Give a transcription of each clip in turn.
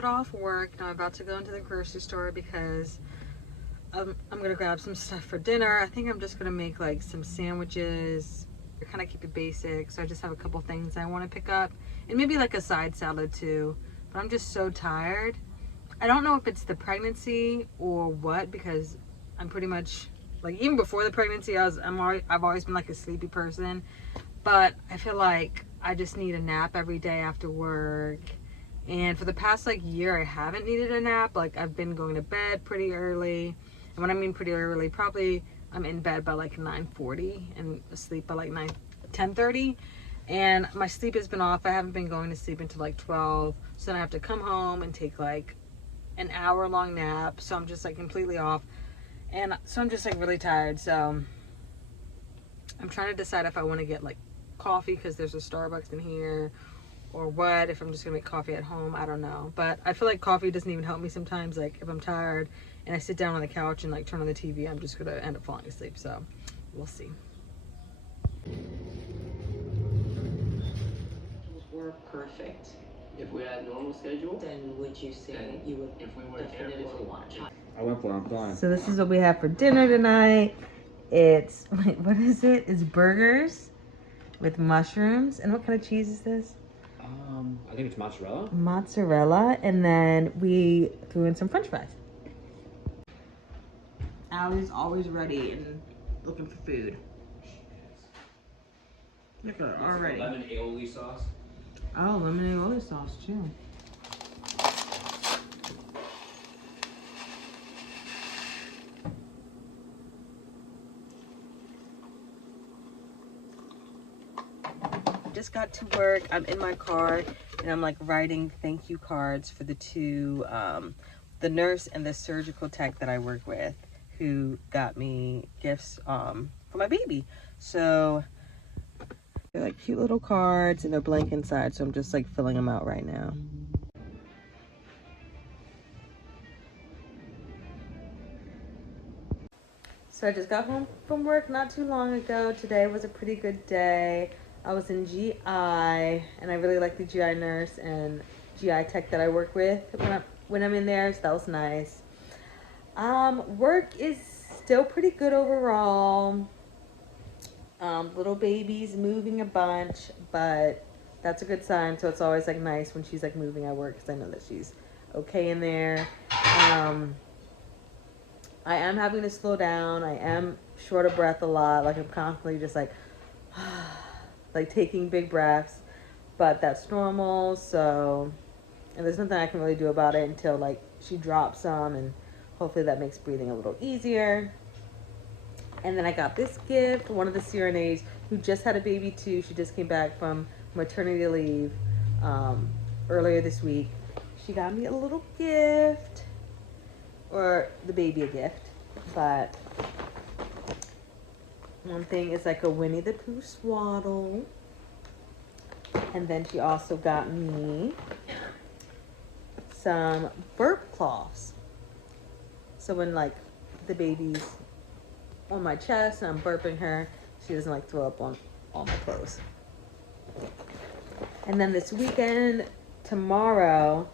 got off work and I'm about to go into the grocery store because I'm gonna grab some stuff for dinner. I think I'm just gonna make like some sandwiches, kind of keep it basic. So I just have a couple things I want to pick up, and maybe like a side salad too. But I'm just so tired. I don't know if it's the pregnancy or what, because I'm pretty much like, even before the pregnancy, I've always been like a sleepy person. But I feel like I just need a nap every day after work. And for the past like year, I haven't needed a nap. Like, I've been going to bed pretty early. And when I mean pretty early, probably I'm in bed by like 9:40 and asleep by like 10:30. And my sleep has been off. I haven't been going to sleep until like 12. So then I have to come home and take like an hour-long nap. So I'm just like completely off. And so I'm just like really tired. So I'm trying to decide if I want to get like coffee because there's a Starbucks in here, or what, if I'm just gonna make coffee at home. I don't know. But I feel like coffee doesn't even help me sometimes. Like, if I'm tired and I sit down on the couch and like turn on the TV, I'm just gonna end up falling asleep. So we'll see. Were perfect, If we had a normal schedule, then would you say then you would if we were definitively want a child? I went for it. I'm fine. So this is what we have for dinner tonight. It's, wait, what is it? It's burgers with mushrooms. And what kind of cheese is this? I think it's mozzarella. Mozzarella. And then we threw in some French fries. Allie's always ready and looking for food. Look at her already. Lemon aioli sauce. Oh, lemon aioli sauce too. Just got to work. I'm in my car and I'm like writing thank you cards for the two, the nurse and the surgical tech that I work with, who got me gifts for my baby. So they're like cute little cards and they're blank inside. So I'm just like filling them out right now. So I just got home from work not too long ago. Today was a pretty good day. I was in GI and I really like the GI nurse and GI tech that I work with when I'm in there, so that was nice. Work is still pretty good overall. Little baby's moving a bunch, but that's a good sign. So it's always like nice when she's like moving at work, because I know that she's okay in there. I am having to slow down. I am short of breath a lot. Like, I'm constantly just like like taking big breaths, but that's normal. So, and there's nothing I can really do about it until like she drops some, and hopefully that makes breathing a little easier. And then I got this gift, one of the CRNAs who just had a baby too. She just came back from maternity leave earlier this week. She got me a little gift, or the baby a gift, but one thing is like a Winnie the Pooh swaddle. And then she also got me some burp cloths. So when like the baby's on my chest and I'm burping her, she doesn't like throw up on all my clothes. And then this weekend, tomorrow,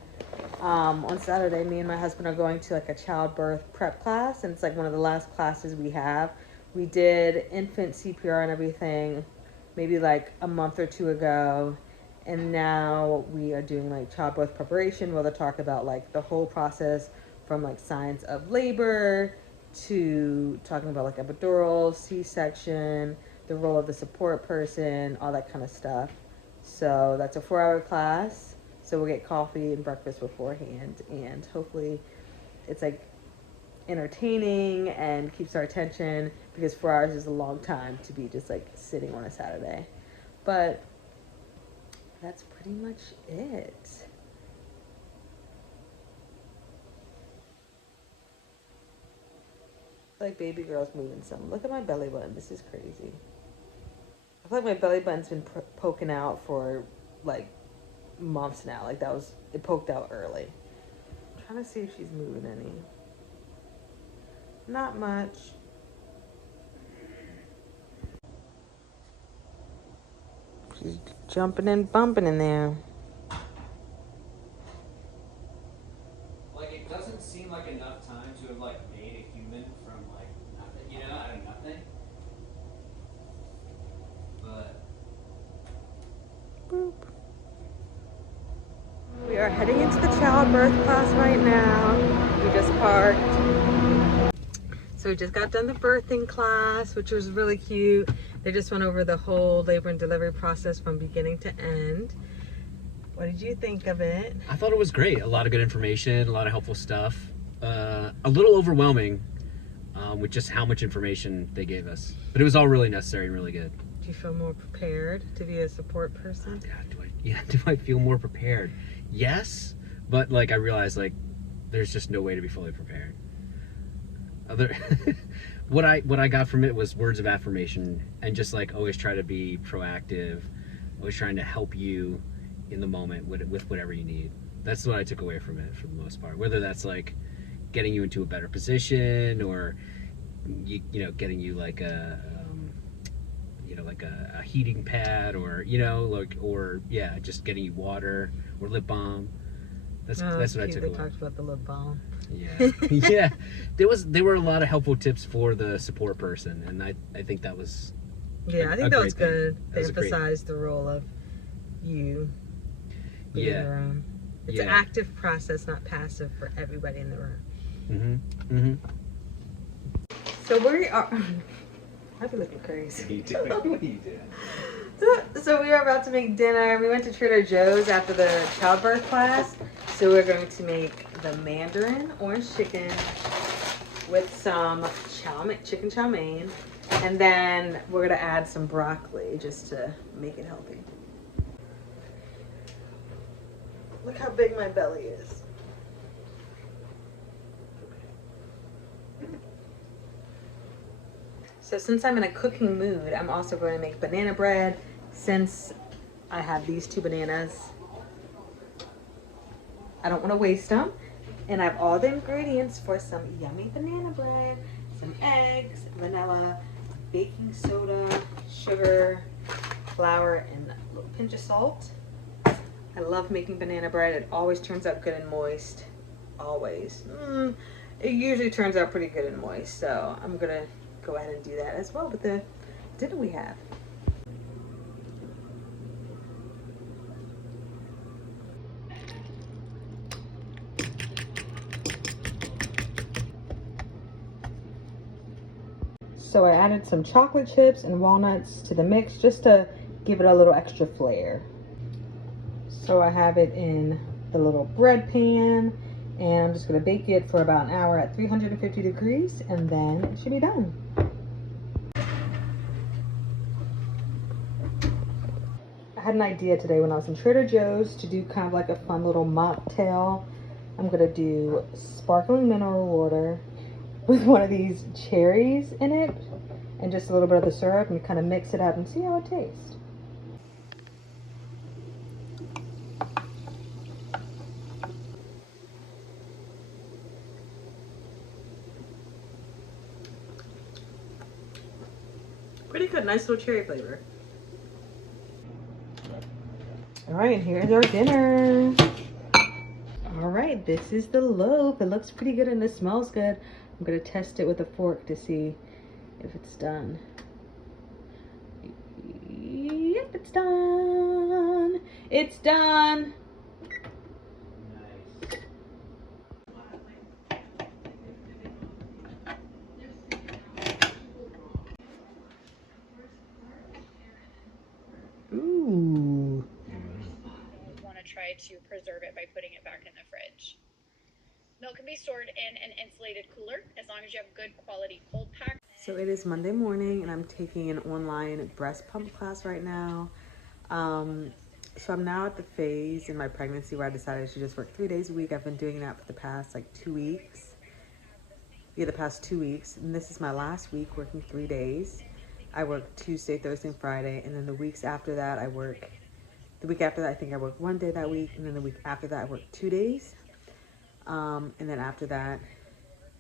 on Saturday, me and my husband are going to like a childbirth prep class, and it's like one of the last classes we have. We did infant CPR and everything maybe like a month or two ago, and now we are doing like childbirth preparation, where they talk about like the whole process from like signs of labor to talking about like epidural, C-section, the role of the support person, all that kind of stuff. So that's a 4-hour class. So we'll get coffee and breakfast beforehand, and hopefully it's like entertaining and keeps our attention, because 4 hours is a long time to be just like sitting on a Saturday. But that's pretty much it. Like baby girl's moving some. Look at my belly button. This is crazy. I feel like my belly button's been poking out for like months now. Like it poked out early. I'm trying to see if she's moving any. Not much. She's jumping and bumping in there. like enough time to have like made a human from like nothing, you know, out of nothing. But Boop. We are heading into the childbirth class right now. We just parked. So we just got done the birthing class, which was really cute. They just went over the whole labor and delivery process from beginning to end. What did you think of it? I thought it was great. A lot of good information, a lot of helpful stuff. A little overwhelming with just how much information they gave us. But it was all really necessary and really good. Do you feel more prepared to be a support person? God, do I feel more prepared? Yes, but like I realized like there's just no way to be fully prepared. What I got from it was words of affirmation and just like always try to be proactive, always trying to help you in the moment with whatever you need. That's what I took away from it for the most part. Whether that's like getting you into a better position or you know getting you like a heating pad or just getting you water or lip balm. That's what I took They away. talked about the lip balm. Yeah, yeah. There were a lot of helpful tips for the support person, and I think that was Yeah, I think that was good. They That was a great- emphasized the role of you being in the room. It's an active process, not passive for everybody in the room. So we are. I'd be looking crazy. What are you doing? So we are about to make dinner. We went to Trader Joe's after the childbirth class. So we're going to make the mandarin orange chicken with some chicken chow mein. And then we're going to add some broccoli just to make it healthy. Look how big my belly is. So since I'm in a cooking mood, I'm also going to make banana bread since I have these 2 bananas. I don't want to waste them. And I have all the ingredients for some yummy banana bread, some eggs, vanilla, baking soda, sugar, flour, and a little pinch of salt. I love making banana bread. It always turns out good and moist. Always. It usually turns out pretty good and moist. So I'm going to go ahead and do that as well with the dinner we have. So I added some chocolate chips and walnuts to the mix just to give it a little extra flair. So I have it in the little bread pan and I'm just going to bake it for about an hour at 350 degrees and then it should be done. I had an idea today when I was in Trader Joe's to do kind of like a fun little mocktail. I'm going to do sparkling mineral water with one of these cherries in it and just a little bit of the syrup and kind of mix it up and see how it tastes. Pretty good, nice little cherry flavor. All right, here's our dinner. All right, this is the loaf. It looks pretty good and it smells good. I'm gonna test it with a fork to see if it's done. Yep, it's done. It's done. nice. Ooh. Want to try to preserve it by putting it back in the fridge. Milk can be stored in an insulated cooler as long as you have good quality cold pack. So it is Monday morning and I'm taking an online breast pump class right now. So I'm now at the phase in my pregnancy where I decided to just work 3 days a week. I've been doing that for the past like 2 weeks. Yeah, the past 2 weeks. And this is my last week working 3 days. I work Tuesday, Thursday, and Friday. And then the weeks after that, the week after that, I think I work 1 day that week. And then the week after that, I work 2 days. And then after that,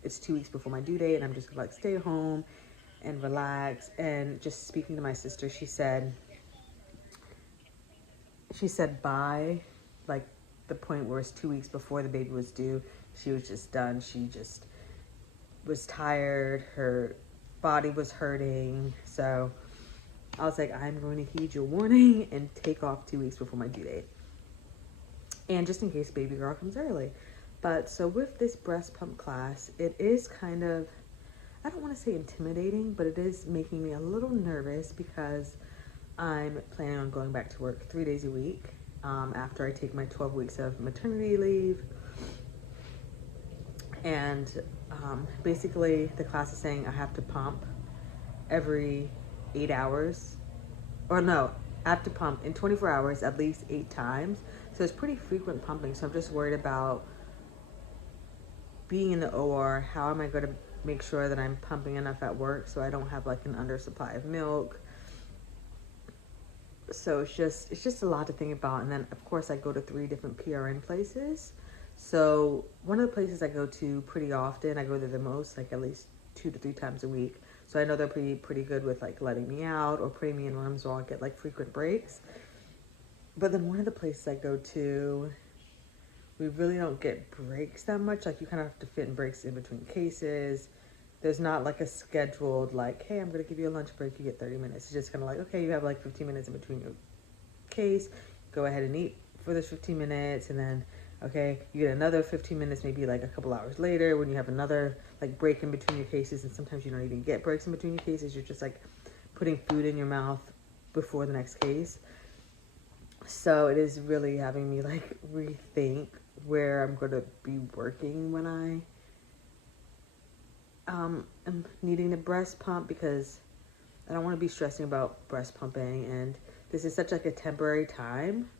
it's 2 weeks before my due date. And I'm just gonna like stay home and relax. And just speaking to my sister, she said by like the point where it's 2 weeks before the baby was due, She was just done. She just was tired. Her body was hurting. So I was like, I'm going to heed your warning and take off 2 weeks before my due date. And just in case baby girl comes early. But so with this breast pump class, it is kind of, I don't want to say intimidating, but it is making me a little nervous because I'm planning on going back to work 3 days a week after I take my 12 weeks of maternity leave. And basically the class is saying I have to pump every 8 hours. Or no, I have to pump in 24 hours at least 8 times. So it's pretty frequent pumping. So I'm just worried about being in the OR. How am I going to make sure that I'm pumping enough at work so I don't have like an undersupply of milk? So it's just a lot to think about. And then of course I go to 3 different PRN places. So one of the places I go to pretty often, I go there the most, like at least 2 to 3 times a week. So I know they're pretty good with like letting me out or putting me in rooms where I'll get like frequent breaks. But then one of the places I go to, we really don't get breaks that much. Like you kind of have to fit in breaks in between cases. There's not like a scheduled like, hey, I'm going to give you a lunch break. You get 30 minutes. It's just kind of like, okay, you have like 15 minutes in between your case. Go ahead and eat for those 15 minutes. And then, okay, you get another 15 minutes, maybe like a couple hours later when you have another like break in between your cases. And sometimes you don't even get breaks in between your cases. You're just like putting food in your mouth before the next case. So it is really having me like rethink where I'm going to be working when I am needing the breast pump, because I don't want to be stressing about breast pumping. And this is such like a temporary time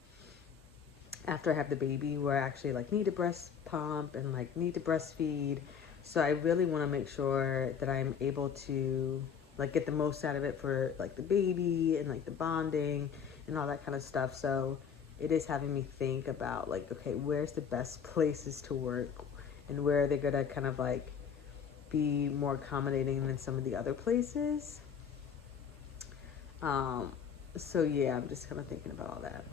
after I have the baby where I actually like need a breast pump and like need to breastfeed. So I really want to make sure that I'm able to like get the most out of it for like the baby and like the bonding and all that kind of stuff. So it is having me think about like, okay, where's the best places to work and where are they gonna kind of like be more accommodating than some of the other places. So yeah, I'm just kind of thinking about all that.